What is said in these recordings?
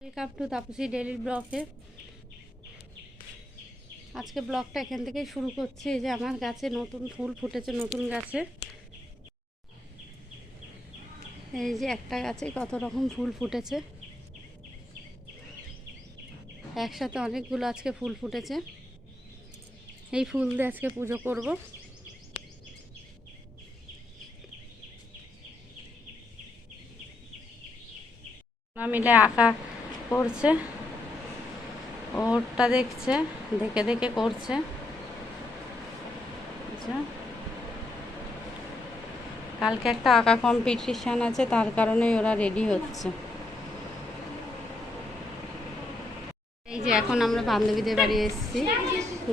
Welcome to Tapasi daily ব্লকে আজকে ব্লগটা এখান থেকেই শুরু করছি যে আমার গাছে নতুন ফুল ফুটেছে, নতুন গাছে। এই যে একটা গাছে কত রকম ফুল ফুটেছে। একসাথে অনেকগুলো আজকে ফুল ফুটেছে। এই ফুল দিয়ে আজকে পুজো করব। মিলে আঁকা করছে। ওরটা দেখছে, দেখে দেখে করছে। আচ্ছা। কালকে একটা আঁকা কম্পিটিশান আছে, তার কারণেই ওরা রেডি হচ্ছে। এই যে এখন আমরা বান্ধবীদের বাড়ি এসেছি।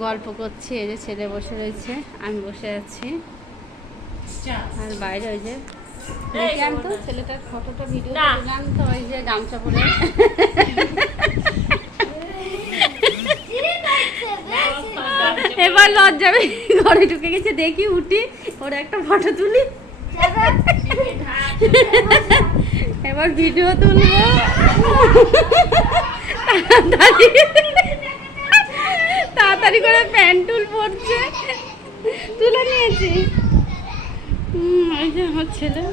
গল্প করছি, এই যে ছেলে বসে রয়েছে, আমি বসে আছি। আর বাইরে ওই যে দেখি আমি ছেলেটার ফটোটা ভিডিও দিলাম তো ওই যে গামছা পরে। এবার লজ্জাবে ঘরে ঢুকে গেছে। দেখি উঠি ওর একটা ফটো তুলি। এবার ভিডিও তুলবো। তাড়াতাড়ি। করে প্যান্টুল পড়ছে তুলে নিয়েছি। আমার ছেলে।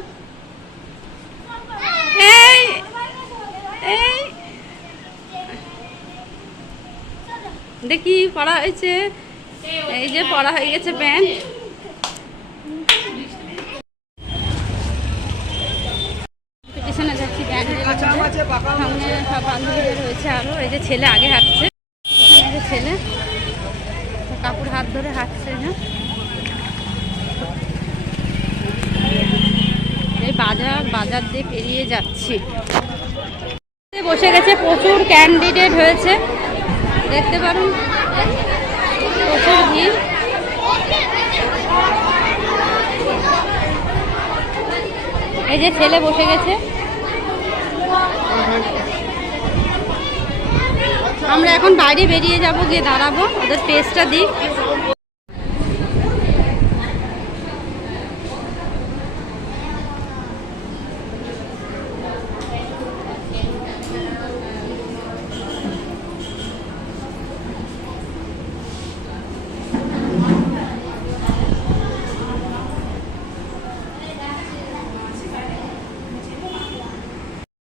এই দেখি, পড়া হয়েছে। এই যে পড়া হয়ে গেছে প্যান্ট। পিছনে যাচ্ছি রয়েছে এই যে ছেলে আগে হাঁটছে। ছেলে, কাপড় হাত ধরে হাঁটছে হ্যাঁ এই বাজার বাজার দিয়ে পেরিয়ে যাচ্ছি। বসে গেছে, প্রচুর ক্যান্ডিডেট হয়েছে। দেখতে পারুন, প্রচুর ভিড়। এই যে ছেলে বসে গেছে। আমরা এখন বাইরে বেরিয়ে যাব, গিয়ে দাঁড়াবো, ওদের টেস্টটা দিই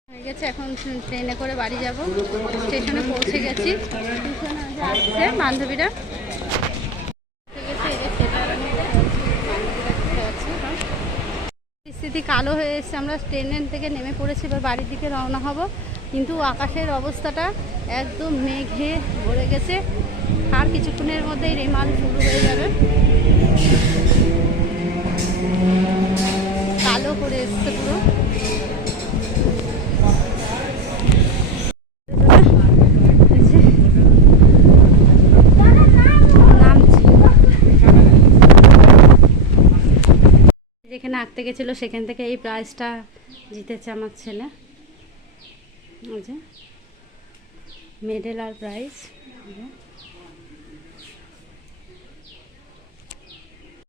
হয়ে গেছে, এখন ট্রেনে করে বাড়ি যাব। স্টেশনে পৌঁছে গেছি। আসছে বান্ধবীরা। পরিস্থিতি কালো হয়ে এসছে, আমরা ট্রেনের থেকে নেমে পড়েছি, এবার বাড়ির দিকে রওনা হব। কিন্তু আকাশের অবস্থাটা একদম মেঘে ভরে গেছে। আর কিছুক্ষণের মধ্যেই রেমাল শুরু হয়ে যাবে। কালো করে এসছে পুরো। যেখানে আঁকতে গেছিল সেখান থেকে এই প্রাইজটা জিতেছে আমার ছেলে। মেডেল আর প্রাইজ